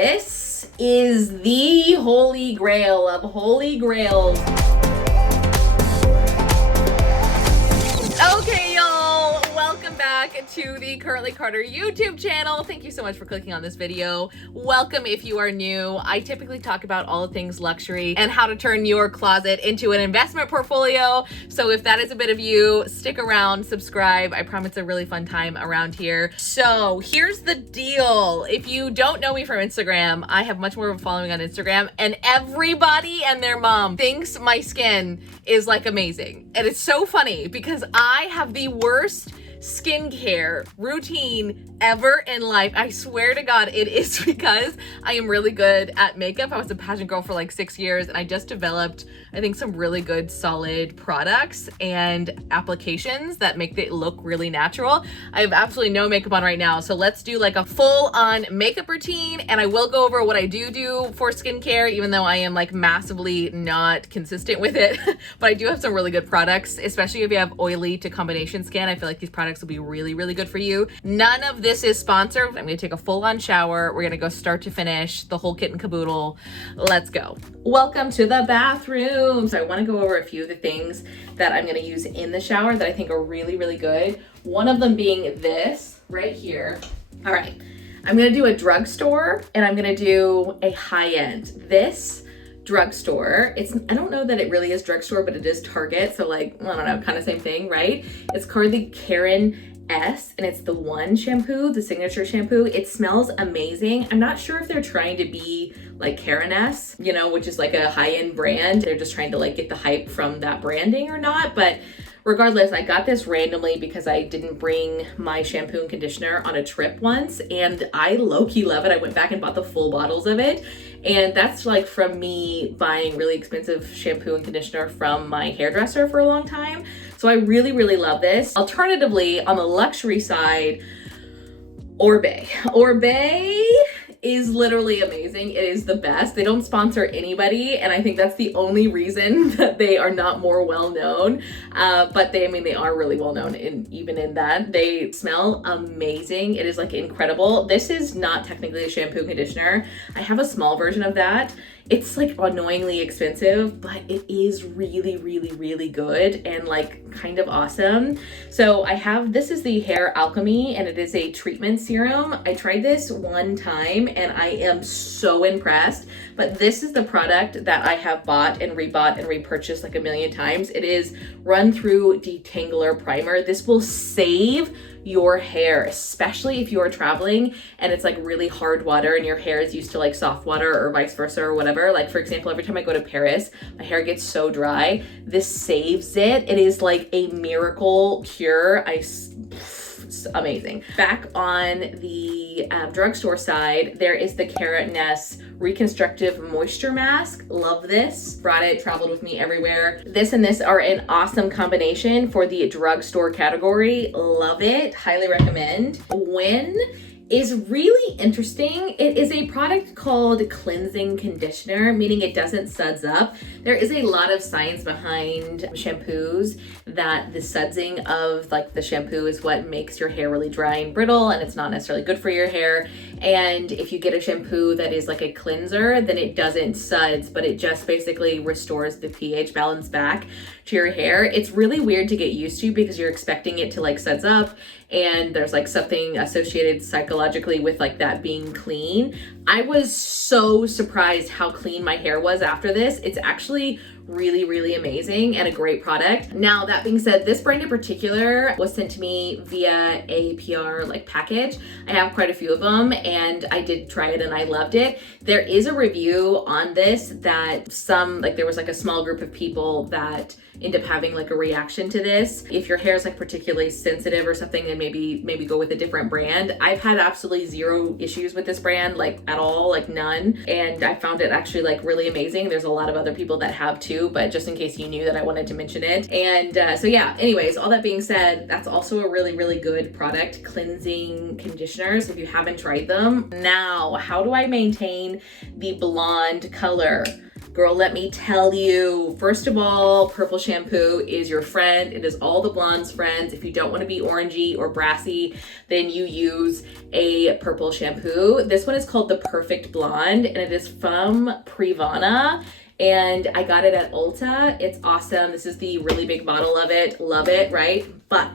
This is the holy grail of holy grails. Okay, y'all, welcome back to the Currently Carter YouTube channel. Thank you so much for clicking on this video. Welcome if you are new. I typically talk about all things luxury and how to turn your closet into an investment portfolio. So if that is a bit of you, stick around, subscribe. I promise it's a really fun time around here. So here's the deal. If you don't know me from Instagram, I have much more of a following on Instagram, and everybody and their mom thinks my skin is like amazing. And it's so funny because I have the worst skincare routine ever in life. I swear to God, it is because I am really good at makeup. I was a pageant girl for like 6 years, and I just developed, I think, some really good solid products and applications that make it look really natural. I have absolutely no makeup on right now, so let's do like a full-on makeup routine, and I will go over what I do for skincare, even though I am like massively not consistent with it. But I do have some really good products, especially if you have oily to combination skin. I feel like these products will be really, really good for you. None of this is sponsored. I'm gonna take a full-on shower. We're gonna go start to finish, the whole kit and caboodle. Let's go. Welcome to the bathroom. So I wanna go over a few of the things that I'm gonna use in the shower that I think are really, really good. One of them being this right here. All right, I'm gonna do a drugstore and I'm gonna do a high-end. This drugstore, I don't know that it really is drugstore, but it is Target, so like, I don't know, kind of same thing, right? It's called the Karen S, and it's the one shampoo, the signature shampoo. It smells amazing. I'm not sure if they're trying to be like Karen S, you know, which is like a high-end brand. They're just trying to like get the hype from that branding or not, but regardless, I got this randomly because I didn't bring my shampoo and conditioner on a trip once, and I low-key love it. I went back and bought the full bottles of it, and that's like from me buying really expensive shampoo and conditioner from my hairdresser for a long time. So I really, really love this. Alternatively, on the luxury side, Oribe is literally amazing. It is the best. They don't sponsor anybody, and I think that's the only reason that they are not more well known. But they are really well known even in that. They smell amazing. It is like incredible. This is not technically a shampoo conditioner. I have a small version of that. It's like annoyingly expensive, but it is really, really, really good and like kind of awesome. So this is the Hair Alchemy, and it is a treatment serum. I tried this one time and I am so impressed, but this is the product that I have bought and rebought and repurchased like a million times. It is Run Through Detangler Primer. This will save your hair, especially if you are traveling and it's like really hard water and your hair is used to like soft water or vice versa or whatever. Like for example, every time I go to Paris, my hair gets so dry. This saves it. It is like a miracle cure. It's amazing. Back on the drugstore side, there is the Karen S Reconstructive Moisture Mask. Love this. Brought it, traveled with me everywhere. This and this are an awesome combination for the drugstore category. Love it. Highly recommend. When is really interesting. It is a product called cleansing conditioner, meaning it doesn't suds up. There is a lot of science behind shampoos that the sudsing of like the shampoo is what makes your hair really dry and brittle, and it's not necessarily good for your hair. And if you get a shampoo that is like a cleanser, then it doesn't suds, but it just basically restores the pH balance back to your hair. It's really weird to get used to because you're expecting it to like suds up, and there's like something associated psychologically with like that being clean. I was so surprised how clean my hair was after this. It's actually really, really amazing and a great product. Now, that being said, this brand in particular was sent to me via a PR like package. I have quite a few of them and I did try it and I loved it. There is a review on this that there was like a small group of people that end up having like a reaction to this. If your hair is like particularly sensitive or something, then maybe go with a different brand. I've had absolutely zero issues with this brand, like at all, like none. And I found it actually like really amazing. There's a lot of other people that have too, but just in case you knew that, I wanted to mention it. And so yeah, anyways, all that being said, that's also a really, really good product, cleansing conditioners, if you haven't tried them. Now, how do I maintain the blonde color? Girl, let me tell you. First of all, purple shampoo is your friend. It is all the blondes' friends. If you don't want to be orangey or brassy, then you use a purple shampoo. This one is called the Perfect Blonde, and it is from Privana. And I got it at Ulta. It's awesome. This is the really big bottle of it. Love it, right? But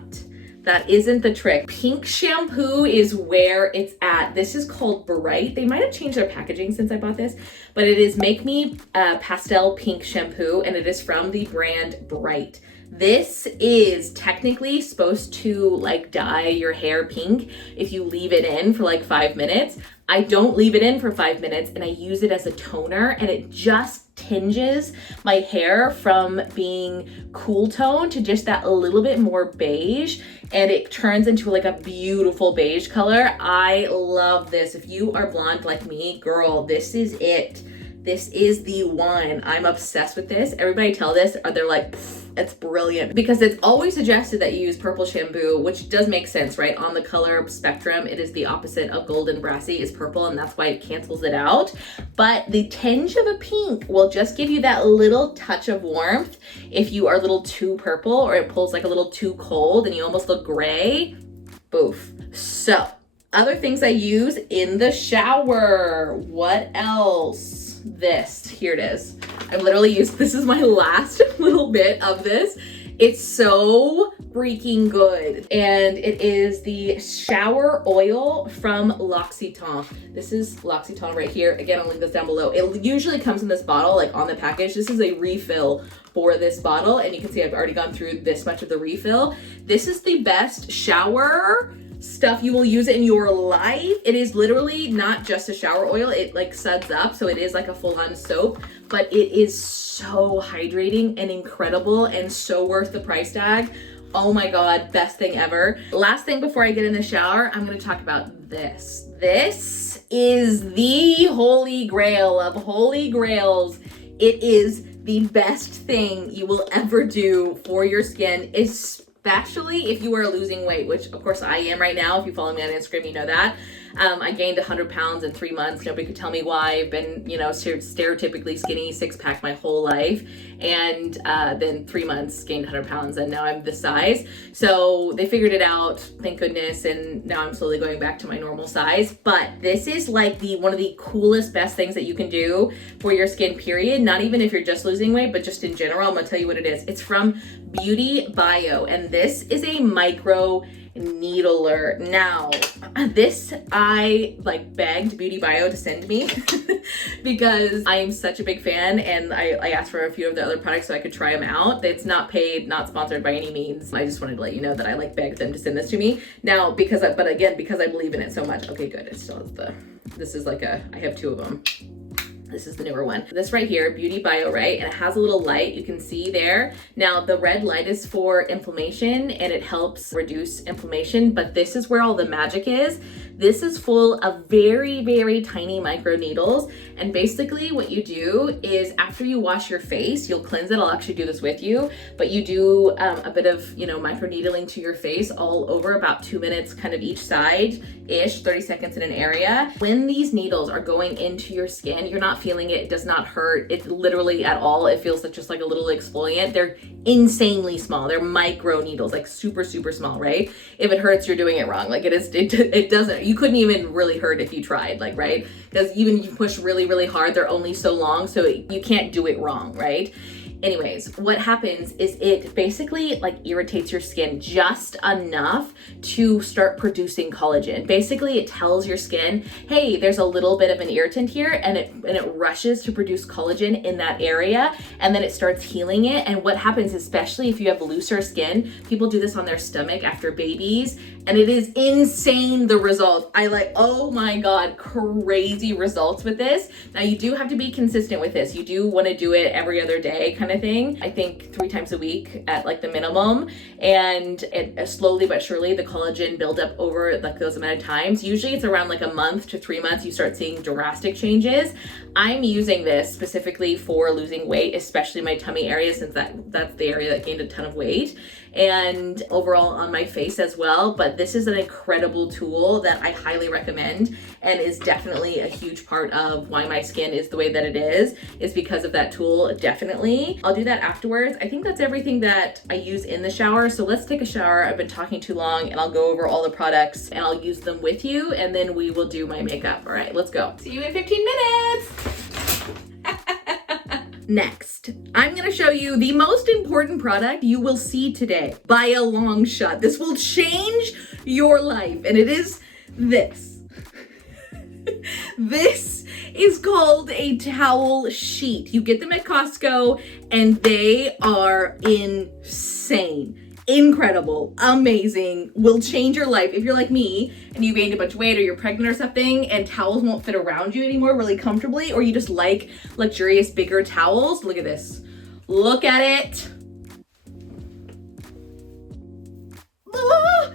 that isn't the trick. Pink shampoo is where it's at. This is called Bright. They might have changed their packaging since I bought this, but it is Make Me Pastel Pink Shampoo, and it is from the brand Bright. This is technically supposed to like dye your hair pink if you leave it in for like 5 minutes. I don't leave it in for 5 minutes, and I use it as a toner, and it just tinges my hair from being cool tone to just that a little bit more beige, and it turns into like a beautiful beige color. I love this. If you are blonde like me, girl, this is it. This is the one. I'm obsessed with this. Everybody I tell this, they're like, it's brilliant, because it's always suggested that you use purple shampoo, which does make sense, right? On the color spectrum, it is the opposite of golden brassy is purple, and that's why it cancels it out. But the tinge of a pink will just give you that little touch of warmth if you are a little too purple, or it pulls like a little too cold and you almost look gray. Boof. So, other things I use in the shower. What else? This, here it is. I literally used, this is my last little bit of this. It's so freaking good. And it is the shower oil from L'Occitane. This is L'Occitane right here. Again, I'll link this down below. It usually comes in this bottle, like on the package. This is a refill for this bottle. And you can see I've already gone through this much of the refill. This is the best shower stuff you will use in your life. It is literally not just a shower oil. It like suds up, so it is like a full-on soap, but it is so hydrating and incredible and so worth the price tag. Oh my God, best thing ever. Last thing before I get in the shower, I'm gonna talk about this. This is the holy grail of holy grails. It is the best thing you will ever do for your skin, especially if you are losing weight, which of course I am right now. If you follow me on Instagram, you know that. I gained 100 pounds in 3 months. Nobody could tell me why. I've been, you know, stereotypically skinny, 6-pack my whole life. And then 3 months, gained 100 pounds, and now I'm this size. So they figured it out, thank goodness, and now I'm slowly going back to my normal size. But this is like one of the coolest, best things that you can do for your skin, period. Not even if you're just losing weight, but just in general. I'm gonna tell you what it is. It's from Beauty Bio, and this is a micro needler. Now, this I like begged Beauty Bio to send me because I am such a big fan, and I asked for a few of the other products so I could try them out. It's not paid, not sponsored by any means. I just wanted to let you know that I like begged them to send this to me. Now, because I believe in it so much. Okay, good. It still has this is like I have 2 of them. This is the newer one. This right here, Beauty Bio, right? And it has a little light, you can see there. Now, the red light is for inflammation, and it helps reduce inflammation, but this is where all the magic is. This is full of very, very tiny micro needles. And basically what you do is after you wash your face, you'll cleanse it. I'll actually do this with you, but you do a bit of, micro needling to your face all over, about 2 minutes kind of each side-ish, 30 seconds in an area. When these needles are going into your skin, you're not feeling it. It does not hurt. It literally at all. It feels like just like a little exfoliant. They're insanely small. They're micro needles, like super, super small, right? If it hurts, you're doing it wrong. Like it doesn't, you couldn't even really hurt if you tried, like, right? Because even if you push really, really hard, they're only so long, so you can't do it wrong, right? Anyways, what happens is it basically like irritates your skin just enough to start producing collagen. Basically, it tells your skin, hey, there's a little bit of an irritant here, and it rushes to produce collagen in that area, and then it starts healing it. And what happens, especially if you have looser skin, people do this on their stomach after babies, and it is insane, the results. Oh my God, crazy results with this. Now, you do have to be consistent with this. You do want to do it every other day kind of thing. I think 3 times a week at like the minimum, and slowly but surely the collagen build up over like those amount of times. Usually it's around like a month to 3 months you start seeing drastic changes. I'm using this specifically for losing weight, especially my tummy area, since that's the area that gained a ton of weight. and overall on my face as well. But this is an incredible tool that I highly recommend, and is definitely a huge part of why my skin is the way that it is because of that tool, definitely. I'll do that afterwards. I think that's everything that I use in the shower. So let's take a shower. I've been talking too long, and I'll go over all the products and I'll use them with you, and then we will do my makeup. All right, let's go. See you in 15 minutes. Next, I'm gonna show you the most important product you will see today by a long shot. This will change your life, and it is this. This is called a towel sheet. You get them at Costco, and they are insane. Incredible, amazing, will change your life. If you're like me and you gained a bunch of weight, or you're pregnant or something and towels won't fit around you anymore really comfortably, or you just like luxurious bigger towels, look at this. Look at it.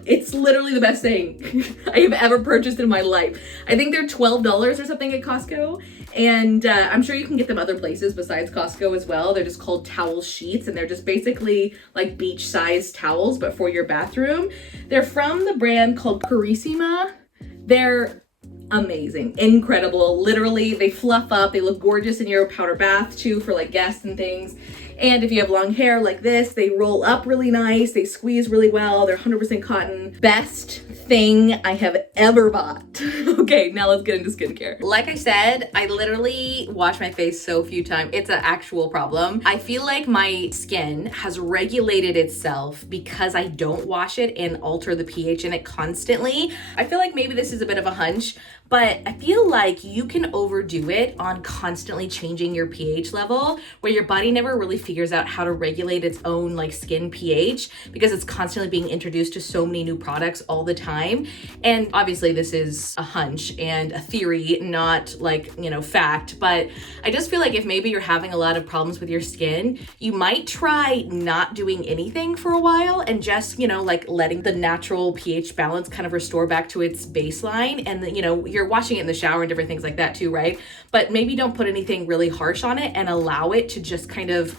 It's literally the best thing I have ever purchased in my life. I think they're $12 or something at Costco, and I'm sure you can get them other places besides Costco as well. They're just called towel sheets, and they're just basically like beach-sized towels, but for your bathroom. They're from the brand called Carissima. They're amazing, incredible. Literally, they fluff up. They look gorgeous in your powder bath too for like guests and things. And if you have long hair like this, they roll up really nice. They squeeze really well. They're 100% cotton. Best thing I have ever bought. Okay, now let's get into skincare. Like I said, I literally wash my face so few times. It's an actual problem. I feel like my skin has regulated itself because I don't wash it and alter the pH in it constantly. I feel like maybe this is a bit of a hunch, but I feel like you can overdo it on constantly changing your pH level, where your body never really figures out how to regulate its own like skin pH, because it's constantly being introduced to so many new products all the time. And obviously this is a hunch and a theory, not like, you know, fact, but I just feel like if maybe you're having a lot of problems with your skin, you might try not doing anything for a while and just, you know, like letting the natural pH balance kind of restore back to its baseline. And then, you know, you're washing it in the shower and different things like that too, right? But maybe don't put anything really harsh on it and allow it to just kind of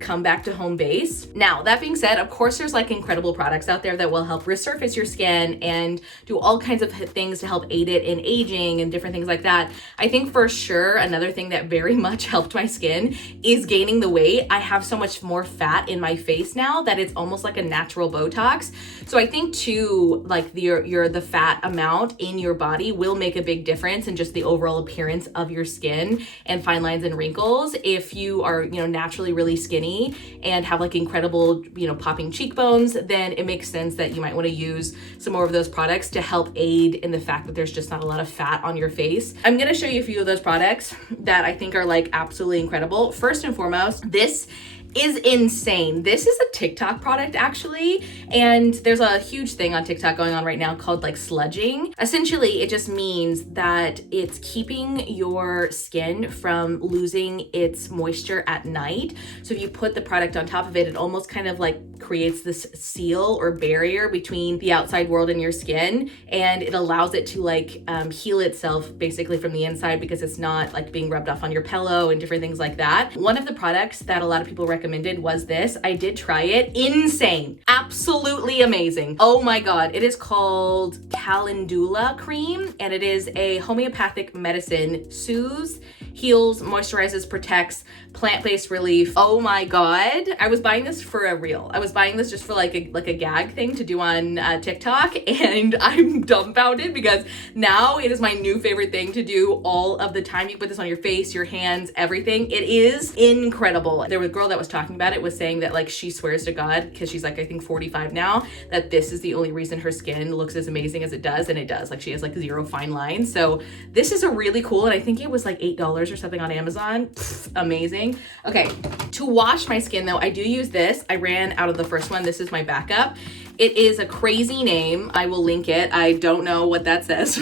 come back to home base. Now, that being said, of course, there's like incredible products out there that will help resurface your skin and do all kinds of things to help aid it in aging and different things like that. I think for sure, another thing that very much helped my skin is gaining the weight. I have so much more fat in my face now that it's almost like a natural Botox. So I think too, like the fat amount in your body will make a big difference in just the overall appearance of your skin and fine lines and wrinkles. If you are, you know, naturally really skinny and have like incredible, you know, popping cheekbones, then it makes sense that you might want to use some more of those products to help aid in the fact that there's just not a lot of fat on your face. I'm going to show you a few of those products that I think are like absolutely incredible. First and foremost, this is insane. This is a TikTok product actually, and there's a huge thing on TikTok going on right now called like sludging. Essentially, it just means that it's keeping your skin from losing its moisture at night. So if you put the product on top of it, it almost kind of like creates this seal or barrier between the outside world and your skin, and it allows it to like heal itself basically from the inside, because it's not like being rubbed off on your pillow and different things like that. One of the products that a lot of people recommended was this. I did try it. Insane. Absolutely amazing. Oh my God. It is called Calendula cream, and it is a homeopathic medicine. Soothes, heals, moisturizes, protects, plant-based relief. Oh my God. I was buying this for a reel. I was buying this just for like a gag thing to do on TikTok, and I'm dumbfounded because now it is my new favorite thing to do all of the time. You put this on your face, your hands, everything. It is incredible. There was a girl that was talking about it, was saying that like she swears to God, because she's like I think 45 now, that this is the only reason her skin looks as amazing as it does, and it does. Like she has like 0 fine lines. So this is a really cool, and I think it was like $8 or something on Amazon. Pfft, amazing. Okay, to wash my skin though, I do use this. I ran out of the first one. This is my backup, It is a crazy name. I will link it. I don't know what that says.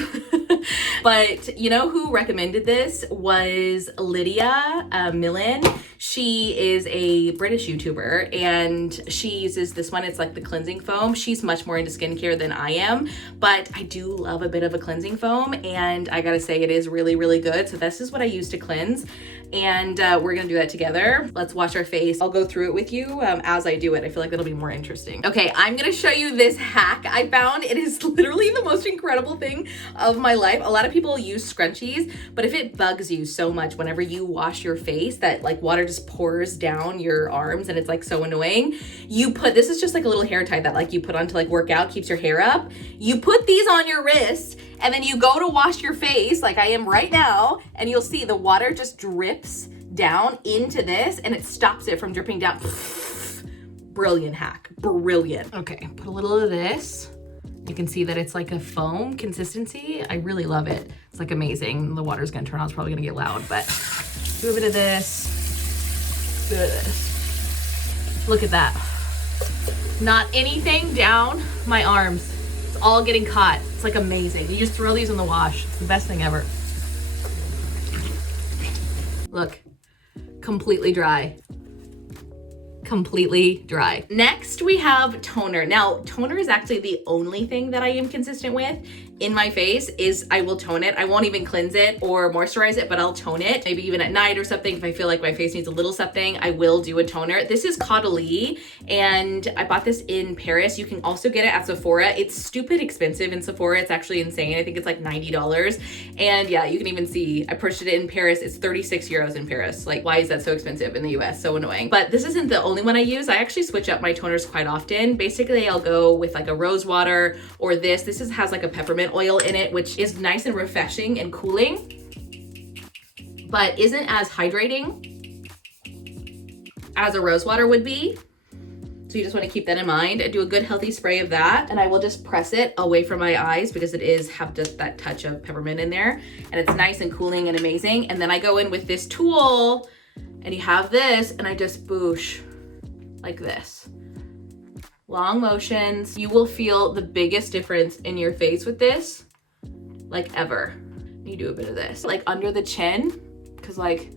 But you know who recommended this was Lydia Millen. She is a British YouTuber and she uses this one. It's like the cleansing foam. She's much more into skincare than I am, but I do love a bit of a cleansing foam, and I gotta say it is really, really good. So this is what I use to cleanse, and we're gonna do that together. Let's wash our face. I'll go through it with you as I do it. I feel like that'll be more interesting. Okay, I'm gonna show you this hack I found. It is literally the most incredible thing of my life. A lot of people use scrunchies, but if it bugs you so much whenever you wash your face that like water just pours down your arms and it's like so annoying, you put, this is just like a little hair tie that like you put on to like work out, keeps your hair up. You put these on your wrist and then you go to wash your face like I am right now, and you'll see the water just drips down into this and it stops it from dripping down. Brilliant hack, brilliant. Okay, put a little of this. You can see that it's like a foam consistency. I really love it. It's like amazing. The water's gonna turn on, it's probably gonna get loud, but do a bit of this, do a bit of this. Look at that. Not anything down my arms. It's all getting caught. It's like amazing. You just throw these in the wash. It's the best thing ever. Look, completely dry. Completely dry. Next we have toner. Now toner is actually the only thing that I am consistent with in my face. Is I will tone it. I won't even cleanse it or moisturize it, but I'll tone it. Maybe even at night or something. If I feel like my face needs a little something, I will do a toner. This is Caudalie, and I bought this in Paris. You can also get it at Sephora. It's stupid expensive in Sephora. It's actually insane. I think it's like $90. And yeah, you can even see I purchased it in Paris. It's 36 euros in Paris. Like, why is that so expensive in the US? So annoying. But this isn't the only one I use. I actually switch up my toners quite often. Basically, I'll go with like a rose water or this. This has like a peppermint oil in it, which is nice and refreshing and cooling, but isn't as hydrating as a rose water would be. So you just want to keep that in mind. I do a good healthy spray of that, and I will just press it away from my eyes because it is have just that touch of peppermint in there, and it's nice and cooling and amazing. And then I go in with this tool, and you have this, and I just boosh like this. Long motions. You will feel the biggest difference in your face with this, like ever. You do a bit of this, like under the chin, because like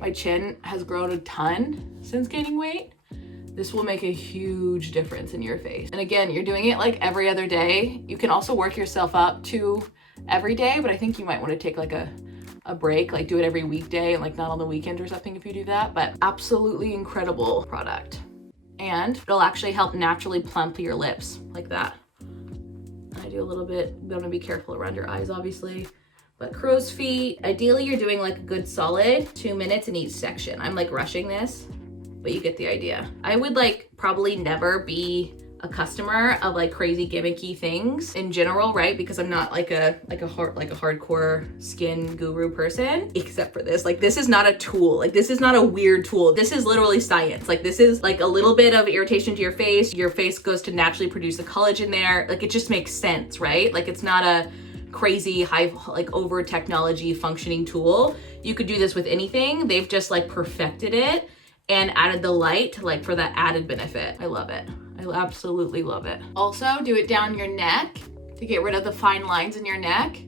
my chin has grown a ton since gaining weight. This will make a huge difference in your face. And again, you're doing it like every other day. You can also work yourself up to every day, but I think you might want to take like a break, like do it every weekday and like not on the weekend or something if you do that. But absolutely incredible product. And it'll actually help naturally plump your lips like that. I do a little bit, you want to be careful around your eyes obviously. But crow's feet, ideally you're doing like a good solid 2 minutes in each section. I'm like rushing this, but you get the idea. I would like probably never be a customer of like crazy gimmicky things in general, right? Because I'm not like a hardcore skin guru person, except for this. Like, this is not a tool. Like, this is not a weird tool. This is literally science. Like, this is like a little bit of irritation to your face. Your face goes to naturally produce the collagen there. Like, it just makes sense, right? Like, it's not a crazy high, like over technology functioning tool. You could do this with anything. They've just like perfected it and added the light like for that added benefit. I love it. I absolutely love it. Also, do it down your neck to get rid of the fine lines in your neck.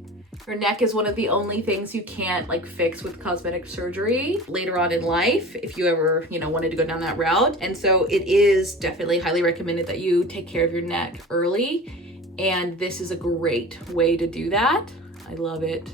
Your neck is one of the only things you can't like fix with cosmetic surgery later on in life if you ever, you know, wanted to go down that route. And so it is definitely highly recommended that you take care of your neck early. And this is a great way to do that. I love it.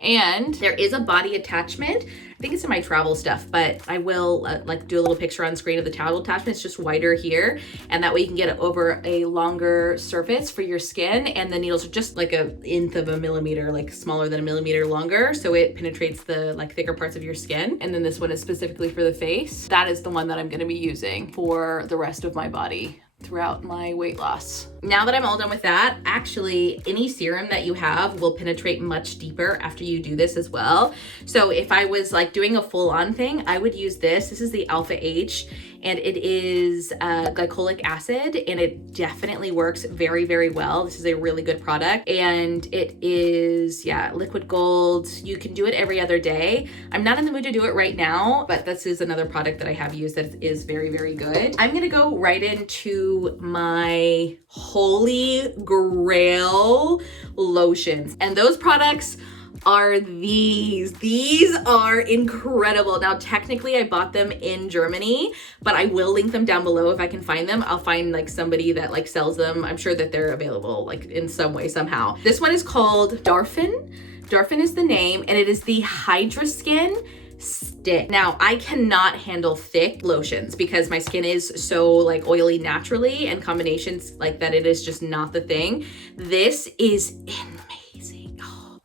And there is a body attachment. I think it's in my travel stuff, but I will like do a little picture on screen of the travel attachment. It's just wider here, and that way you can get it over a longer surface for your skin, and the needles are just like a nth of a millimeter, like smaller than a millimeter longer, so it penetrates the like thicker parts of your skin. And then this one is specifically for the face. That is the one that I'm going to be using for the rest of my body throughout my weight loss. Now that I'm all done with that, actually any serum that you have will penetrate much deeper after you do this as well. So if I was like doing a full on thing, I would use this. This is the Alpha H, and it is glycolic acid, and it definitely works very, very well. This is a really good product, and it is, yeah, liquid gold. You can do it every other day. I'm not in the mood to do it right now, but this is another product that I have used that is very, very good. I'm gonna go right into my holy grail lotions, and those products are these. These are incredible. Now, technically I bought them in Germany, but I will link them down below if I can find them. I'll find like somebody that like sells them. I'm sure that they're available like in some way, somehow. This one is called Darphin. Darphin is the name, and it is the Hydra Skin stick. Now, I cannot handle thick lotions because my skin is so like oily naturally, and combinations like that, it is just not the thing. This is amazing. Oh,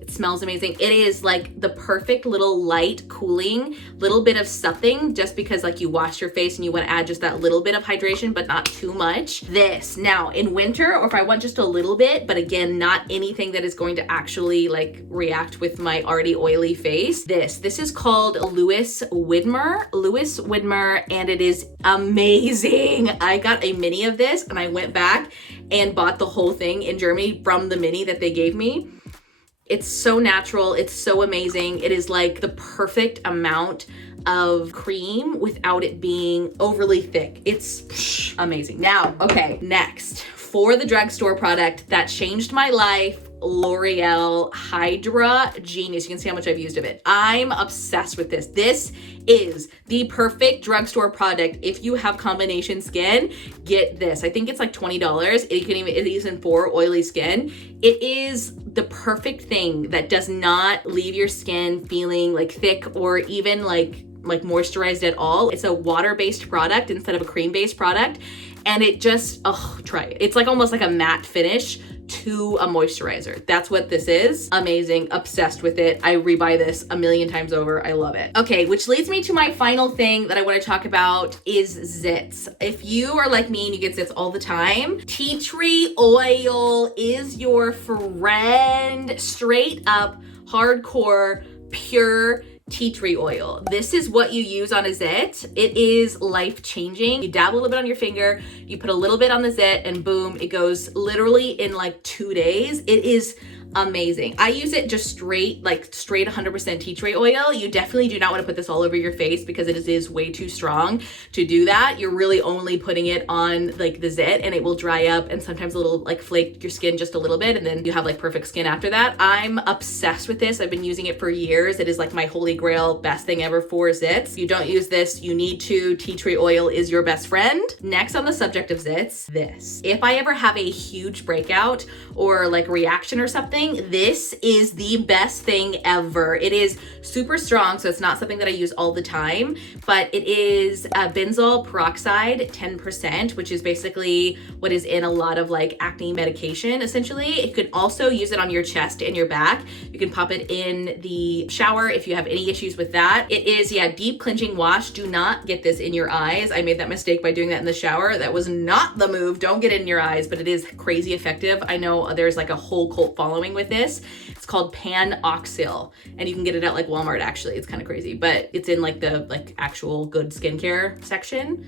it smells amazing. It is like the perfect little light cooling little bit of something, just because like you wash your face and you want to add just that little bit of hydration, but not too much. This now in winter, or if I want just a little bit, but again, not anything that is going to actually like react with my already oily face. This is called Louis Widmer, and it is amazing. I got a mini of this, and I went back and bought the whole thing in Germany from the mini that they gave me. It's so natural. It's so amazing. It is like the perfect amount of cream without it being overly thick. It's amazing. Now, okay, next, for the drugstore product that changed my life, L'Oreal Hydra Genius. You can see how much I've used of it. I'm obsessed with this. This is the perfect drugstore product. If you have combination skin, get this. I think it's like $20. It is in for oily skin. It is the perfect thing that does not leave your skin feeling like thick or even like moisturized at all. It's a water-based product instead of a cream-based product. And it just, oh, try it. It's like almost like a matte finish to a moisturizer. That's what this is. Amazing. Obsessed with it. I rebuy this a million times over. I love it. Okay, which leads me to my final thing that I want to talk about is zits. If you are like me and you get zits all the time, tea tree oil is your friend. Straight up, hardcore, pure tea tree oil. This is what you use on a zit. It is life-changing. You dab a little bit on your finger, you put a little bit on the zit, and boom, it goes literally in like 2 days. It is amazing. I use it just straight 100% tea tree oil. You definitely do not want to put this all over your face because it is way too strong to do that. You're really only putting it on like the zit, and it will dry up and sometimes a little like flake your skin just a little bit, and then you have like perfect skin after that. I'm obsessed with this. I've been using it for years. It is like my holy grail, best thing ever for zits. If you don't use this, you need to. Tea tree oil is your best friend. Next on the subject of zits, this. If I ever have a huge breakout or like reaction or something, this is the best thing ever. It is super strong, so it's not something that I use all the time, but it is benzoyl peroxide 10%, which is basically what is in a lot of like acne medication, essentially. You can also use it on your chest and your back. You can pop it in the shower if you have any issues with that. It is, yeah, deep cleansing wash. Do not get this in your eyes. I made that mistake by doing that in the shower. That was not the move. Don't get it in your eyes, but it is crazy effective. I know there's like a whole cult following with this. It's called Pan-Oxyl, and you can get it at like Walmart. Actually, it's kind of crazy, but it's in like the actual good skincare section.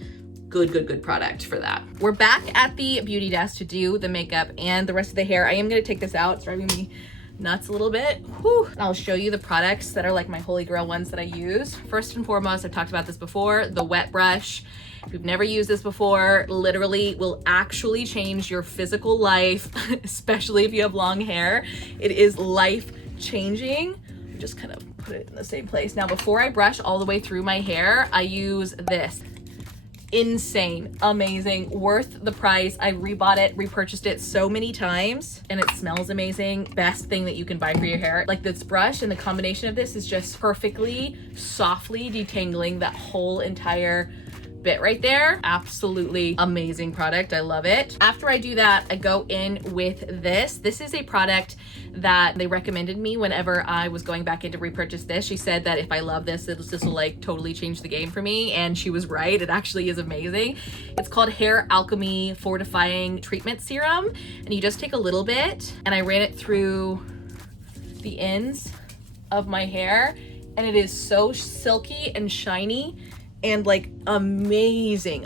Good product for that. We're back at the beauty desk to do the makeup and the rest of the hair. I am gonna take this out. It's driving me nuts a little bit. Whew. I'll show you the products that are like my holy grail ones that I use. First and foremost, I've talked about this before, the wet brush. If you've never used this before, literally will actually change your physical life, especially if you have long hair. It is life changing. Just kind of put it in the same place. Now, before I brush all the way through my hair, I use this. Insane, amazing, worth the price. I rebought it, repurchased it so many times, and it smells amazing. Best thing that you can buy for your hair. Like this brush and the combination of this is just perfectly softly detangling that whole entire bit right there. Absolutely amazing product. I love it. After I do that, I go in with this. This is a product that they recommended me whenever I was going back in to repurchase this. She said that if I love this, this will like totally change the game for me. And she was right. It actually is amazing. It's called Hair Alchemy Fortifying Treatment Serum. And you just take a little bit, and I ran it through the ends of my hair, and it is so silky and shiny and like amazing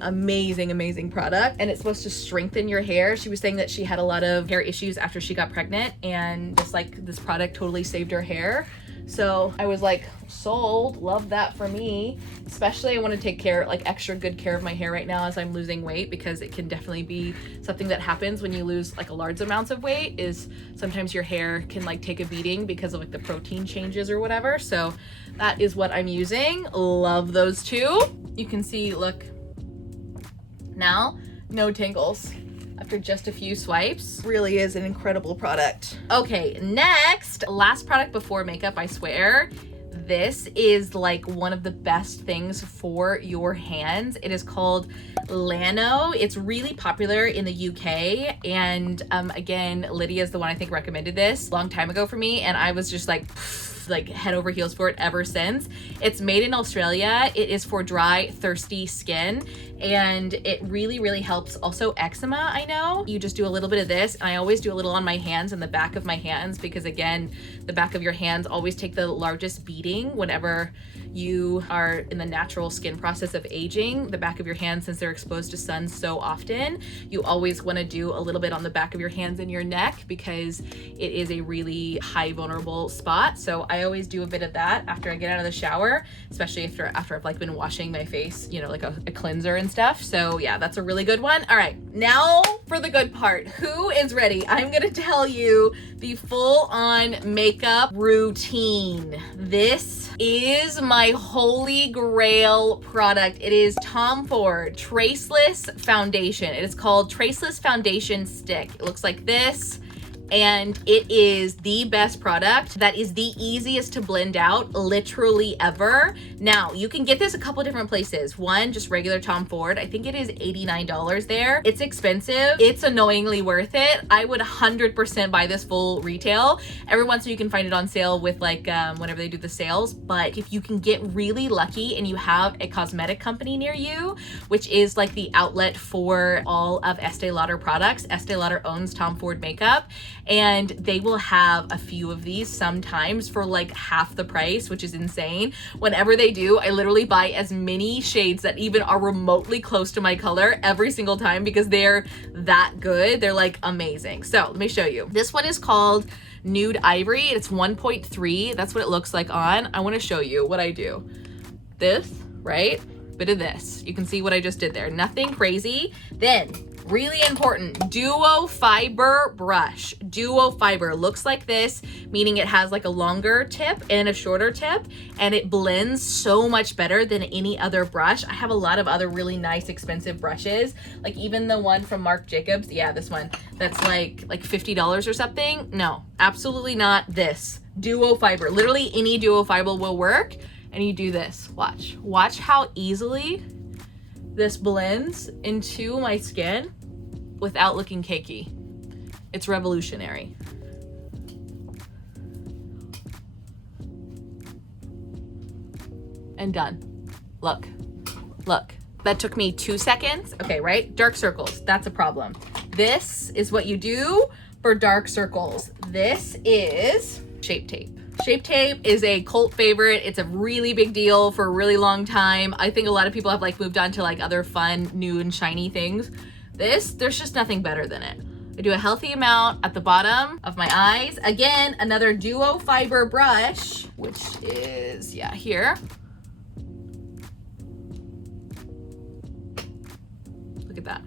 product. And it's supposed to strengthen your hair. She was saying that she had a lot of hair issues after she got pregnant, and this product totally saved her hair. So I was like, sold. Love that for me. Especially I want to take care, like extra good care of my hair right now as I'm losing weight, because it can definitely be something that happens when you lose like a large amounts of weight, is sometimes your hair can like take a beating because of like the protein changes or whatever. So that is what I'm using. Love those two. You can see, look, now no tangles after just a few swipes. Really is an incredible product. Okay, next, last product before makeup, I swear. This is like one of the best things for your hands. It is called Lano. It's really popular in the UK. And again, Lydia's the one I think recommended this a long time ago for me. And I was just like head over heels for it ever since. It's made in Australia. It is for dry, thirsty skin, and it really helps also eczema. I know you just do a little bit of this, and I always do a little on my hands and the back of my hands, because again, the back of your hands always take the largest beating whenever you are in the natural skin process of aging. The back of your hands, since they're exposed to sun so often, you always want to do a little bit on the back of your hands and your neck, because it is a really high vulnerable spot. So I always do a bit of that after I get out of the shower, especially after I've like been washing my face, you know, like a cleanser and stuff. So yeah, that's a really good one. All right, now for the good part. Who is ready? I'm gonna tell you the full-on makeup routine. This is my holy grail product. It is Tom Ford Traceless Foundation. It is called Traceless Foundation Stick. It looks like this, and it is the best product that is the easiest to blend out literally ever. Now, you can get this a couple different places. One, just regular Tom Ford. I think it is $89 there. It's expensive. It's annoyingly worth it. I would 100% buy this full retail. Every once in a while you can find it on sale with like whenever they do the sales. But if you can get really lucky and you have a cosmetic company near you, which is like the outlet for all of Estee Lauder products. Estee Lauder owns Tom Ford makeup, and they will have a few of these sometimes for like half the price, which is insane. Whenever they do, I literally buy as many shades that even are remotely close to my color every single time, because they're that good. They're like amazing. So let me show you. This one is called Nude Ivory. It's 1.3. That's what it looks like on. I want to show you what I do. This, right? Bit of this. You can see what I just did there. Nothing crazy. Then, really important, duo fiber brush. Duo fiber looks like this, meaning it has like a longer tip and a shorter tip, and it blends so much better than any other brush. I have a lot of other really nice expensive brushes, like even the one from Marc Jacobs. Yeah, this one that's like $50 or something. No, absolutely not. This duo fiber, literally any duo fiber will work. And you do this, watch how easily this blends into my skin without looking cakey. It's revolutionary. And done. Look. That took me 2 seconds. Okay, right? Dark circles, that's a problem. This is what you do for dark circles. This is Shape Tape. Shape Tape is a cult favorite. It's a really big deal for a really long time. I think a lot of people have like moved on to like other fun, new and shiny things. There's just nothing better than it. I do a healthy amount at the bottom of my eyes. Again, another duo fiber brush, which is, yeah, here. Look at that.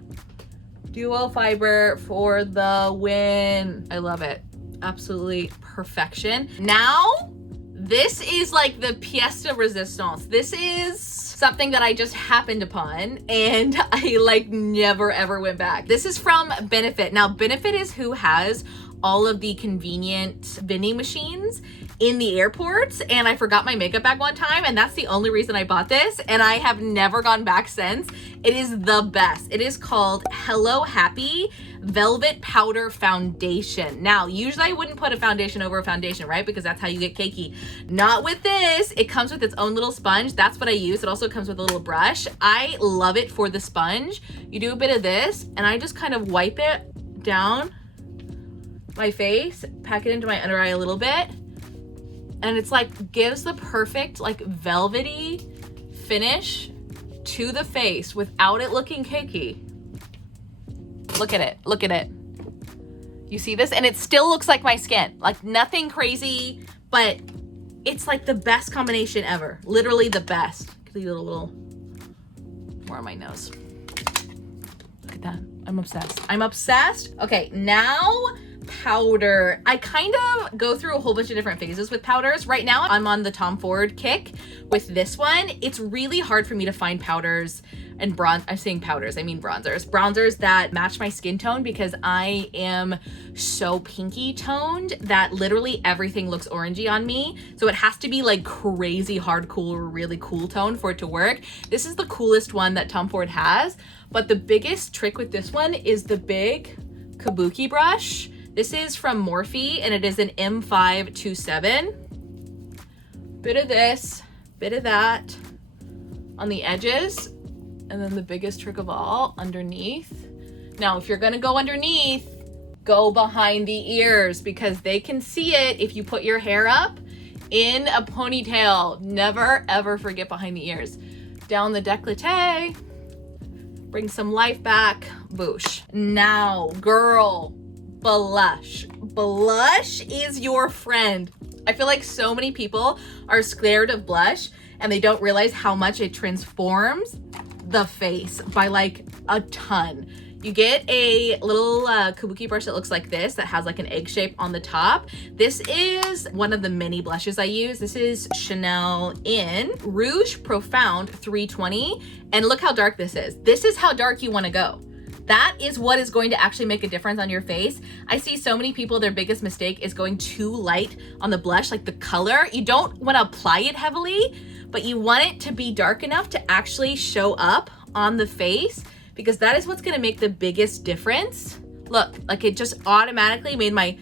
Duo fiber for the win. I love it. Absolutely perfection. Now, this is like the pièce de resistance. This is something that I just happened upon, and I like never ever went back. This is from Benefit. Now, Benefit is who has all of the convenient vending machines in the airport and I forgot my makeup bag one time, and that's the only reason I bought this, and I have never gone back since. It is the best. It is called Hello Happy Velvet Powder Foundation. Now, usually I wouldn't put a foundation over a foundation, right? Because that's how you get cakey. Not with this. It comes with its own little sponge. That's what I use. It also comes with a little brush. I love it for the sponge. You do a bit of this, and I just kind of wipe it down my face, pack it into my under eye a little bit, and it's like gives the perfect like velvety finish to the face without it looking cakey. Look at it, look at it. You see this? And it still looks like my skin, like nothing crazy, but it's like the best combination ever. Literally the best. Give you a little more on my nose. Look at that, I'm obsessed. I'm obsessed. Okay, now powder. I kind of go through a whole bunch of different phases with powders. Right now, I'm on the Tom Ford kick with this one. It's really hard for me to find powders and I'm saying powders, I mean bronzers. Bronzers that match my skin tone, because I am so pinky toned that literally everything looks orangey on me. So it has to be like crazy hard cool or really cool tone for it to work. This is the coolest one that Tom Ford has, but the biggest trick with this one is the big kabuki brush. This is from Morphe, and it is an M527. Bit of this, bit of that on the edges, and then the biggest trick of all, underneath. Now, if you're gonna go underneath, go behind the ears, because they can see it if you put your hair up in a ponytail. Never, ever forget behind the ears. Down the décolleté, bring some life back, boosh. Now, girl, blush. Blush is your friend. I feel like so many people are scared of blush and they don't realize how much it transforms the face by like a ton. You get a little kabuki brush that looks like this, that has like an egg shape on the top. This is one of the many blushes I use. This is Chanel in Rouge Profound 320. And look how dark this is. This is how dark you wanna go. That is what is going to actually make a difference on your face. I see so many people, their biggest mistake is going too light on the blush, like the color. You don't want to apply it heavily, but you want it to be dark enough to actually show up on the face, because that is what's going to make the biggest difference. Look, like it just automatically made my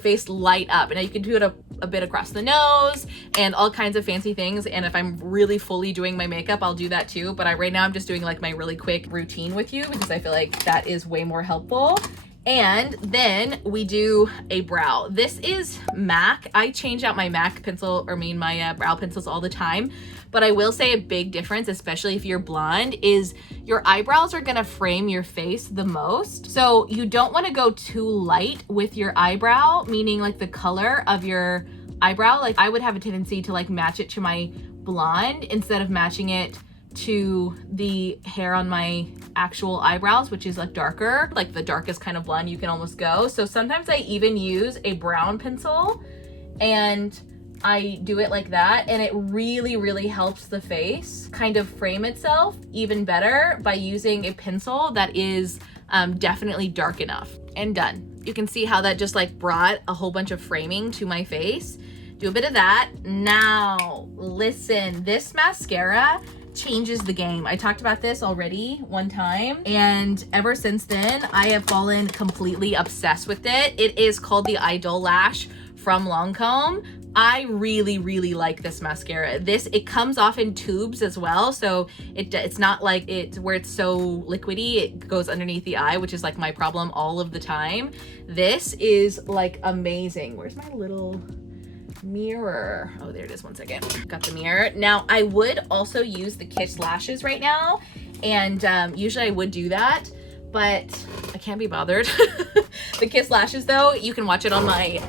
face light up. And now you can do it a bit across the nose and all kinds of fancy things. And if I'm really fully doing my makeup, I'll do that too. But right now I'm just doing like my really quick routine with you, because I feel like that is way more helpful. And then we do a brow. This is MAC. I change out my MAC pencil, or my brow pencils all the time. But I will say a big difference, especially if you're blonde, is your eyebrows are gonna frame your face the most. So you don't wanna go too light with your eyebrow, meaning like the color of your eyebrow. Like I would have a tendency to like match it to my blonde instead of matching it to the hair on my actual eyebrows, which is like darker, like the darkest kind of blonde you can almost go. So sometimes I even use a brown pencil and I do it like that, and it really, really helps the face kind of frame itself even better by using a pencil that is definitely dark enough. And done. You can see how that just like brought a whole bunch of framing to my face. Do a bit of that. Now, listen, this mascara changes the game. I talked about this already one time, and ever since then, I have fallen completely obsessed with it. It is called the Idole Lash from LANCOME. I really, really like this mascara. It comes off in tubes as well, so it's not like where it's so liquidy, it goes underneath the eye, which is like my problem all of the time. This is like amazing. Where's my little mirror? Oh, there it is, one second. Got the mirror. Now, I would also use the Kiss lashes right now, and usually I would do that, but I can't be bothered. The Kiss lashes though, you can watch it on my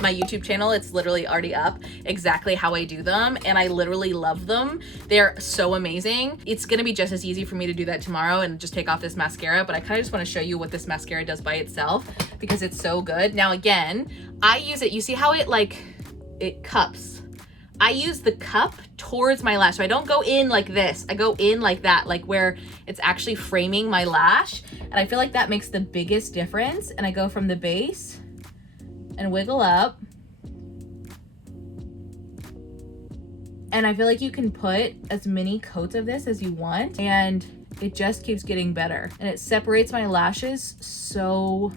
my YouTube channel. It's literally already up exactly how I do them, and I literally love them. They're so amazing. It's gonna be just as easy for me to do that tomorrow and just take off this mascara, but I kind of just want to show you what this mascara does by itself because it's so good. Now again, I use it, you see how it cups. I use the cup towards my lash. So I don't go in like this. I go in like that, like where it's actually framing my lash. And I feel like that makes the biggest difference. And I go from the base and wiggle up. And I feel like you can put as many coats of this as you want, and it just keeps getting better. And it separates my lashes so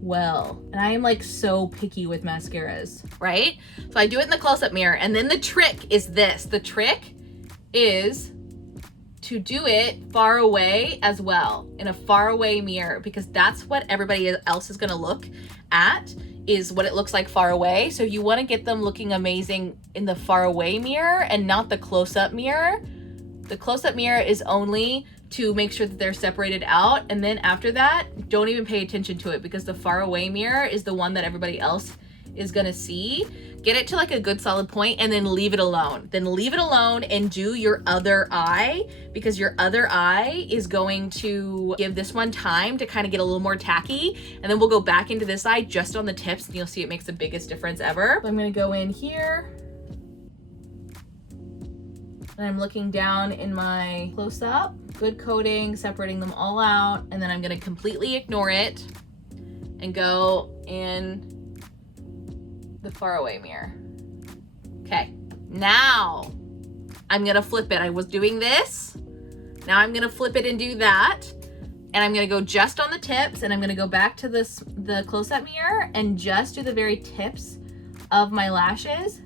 well. And I am like so picky with mascaras, right? So I do it in the close-up mirror. And then the trick is this. The trick is to do it far away as well, in a far away mirror, because that's what everybody else is gonna look at, is what it looks like far away. So you wanna get them looking amazing in the far away mirror and not the close-up mirror. The close-up mirror is only to make sure that they're separated out, and then after that, don't even pay attention to it, because the far away mirror is the one that everybody else is gonna see. Get it to like a good solid point and then leave it alone. Then leave it alone and do your other eye, because your other eye is going to give this one time to kind of get a little more tacky. And then we'll go back into this eye just on the tips, and you'll see it makes the biggest difference ever. So I'm gonna go in here. And I'm looking down in my close-up, good coating, separating them all out. And then I'm gonna completely ignore it and go in the far away mirror. Okay, now I'm gonna flip it. I was doing this. Now I'm gonna flip it and do that. And I'm gonna go just on the tips, and I'm gonna go back to the close-up mirror and just do the very tips of my lashes.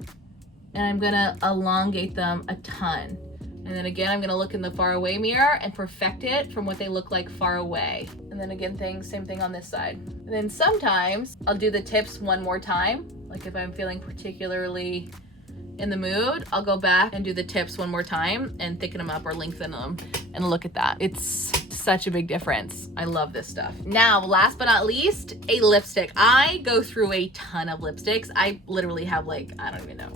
And I'm gonna elongate them a ton. And then again, I'm gonna look in the far away mirror and perfect it from what they look like far away. And then again, same thing on this side. And then sometimes I'll do the tips one more time. Like if I'm feeling particularly in the mood, I'll go back and do the tips one more time and thicken them up or lengthen them. And look at that. It's such a big difference. I love this stuff. Now, last but not least, a lipstick. I go through a ton of lipsticks. I literally have like, I don't even know.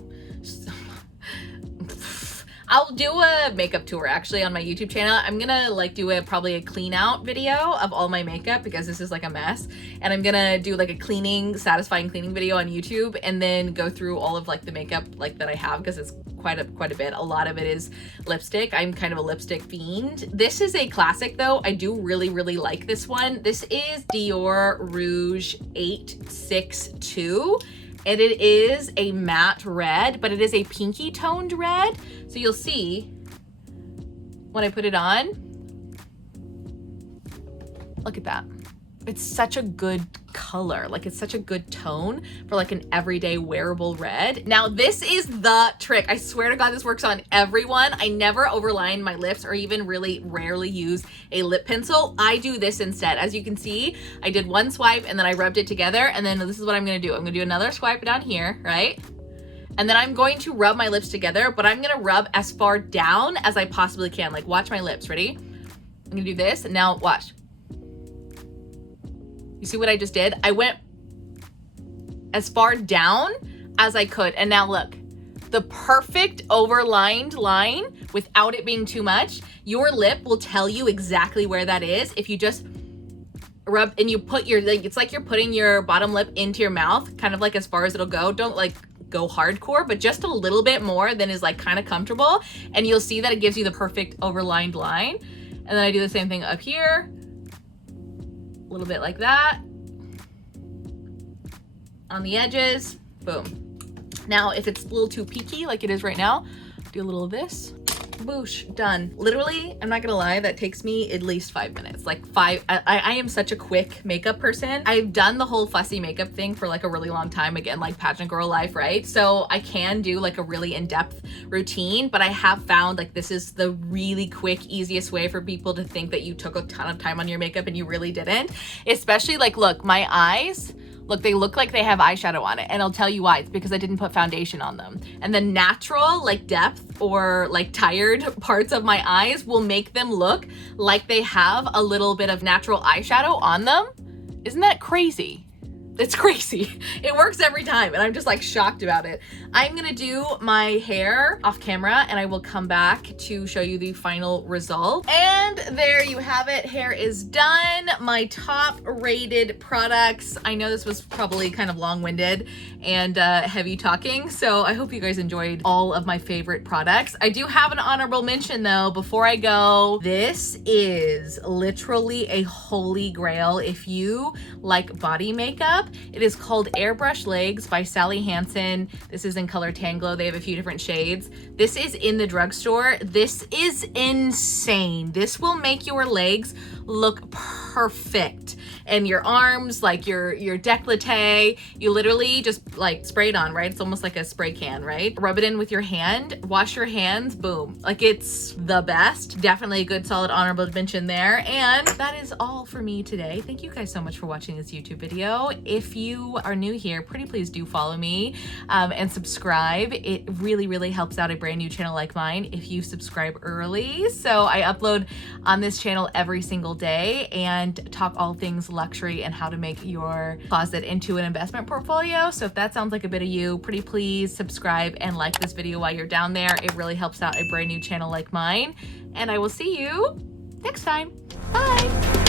I'll do a makeup tour actually on my YouTube channel. I'm gonna like do probably a clean out video of all my makeup, because this is like a mess. And I'm gonna do like a satisfying cleaning video on YouTube, and then go through all of like the makeup like that I have, because it's quite a bit. A lot of it is lipstick. I'm kind of a lipstick fiend. This is a classic though. I do really like this one. This is Dior Rouge 862. And it is a matte red, but it is a pinky toned red. So you'll see when I put it on, look at that. It's such a good color. Like it's such a good tone for like an everyday wearable red. Now this is the trick. I swear to God, this works on everyone. I never overline my lips or even really rarely use a lip pencil. I do this instead. As you can see, I did one swipe and then I rubbed it together. And then this is what I'm gonna do. I'm gonna do another swipe down here, right? And then I'm going to rub my lips together, but I'm gonna rub as far down as I possibly can. Like watch my lips, ready? I'm gonna do this, and now watch. You see what I just did? I went as far down as I could. And now look, the perfect overlined line without it being too much. Your lip will tell you exactly where that is. If you just rub and you put it's like you're putting your bottom lip into your mouth, kind of like as far as it'll go. Don't like go hardcore, but just a little bit more than is like kind of comfortable. And you'll see that it gives you the perfect overlined line. And then I do the same thing up here. A little bit like that. On the edges, boom. Now, if it's a little too peaky like it is right now, do a little of this. Boosh, done. Literally, I'm not gonna lie, that takes me at least 5 minutes. Like I am such a quick makeup person. I've done the whole fussy makeup thing for like a really long time, again, like pageant girl life, right? So I can do like a really in-depth routine, but I have found like this is the really quick, easiest way for people to think that you took a ton of time on your makeup and you really didn't. Especially like, look, my eyes, look, they look like they have eyeshadow on it, and I'll tell you why. It's because I didn't put foundation on them. And the natural like depth or like tired parts of my eyes will make them look like they have a little bit of natural eyeshadow on them. Isn't that crazy? It's crazy. It works every time, and I'm just like shocked about it. I'm gonna do my hair off camera, and I will come back to show you the final result. And there you have it. Hair is done. My top rated products. I know this was probably kind of long-winded and heavy talking, so I hope you guys enjoyed all of my favorite products. I do have an honorable mention though before I go. This is literally a holy grail if you like body makeup. It is called Airbrush Legs by Sally Hansen. This is in color Tan Glow. They have a few different shades. This is in the drugstore. This is insane. This will make your legs look perfect. And your arms, like your décolleté, you literally just like spray it on, right? It's almost like a spray can, right? Rub it in with your hand, wash your hands, boom. Like, it's the best. Definitely a good solid honorable mention there. And that is all for me today. Thank you guys so much for watching this YouTube video. If you are new here, pretty please do follow me and subscribe. It really, really helps out a brand new channel like mine if you subscribe early. So I upload on this channel every single day and talk all things luxury and how to make your closet into an investment portfolio. So if that sounds like a bit of you, pretty please subscribe and like this video while you're down there. It really helps out a brand new channel like mine. And I will see you next time. Bye.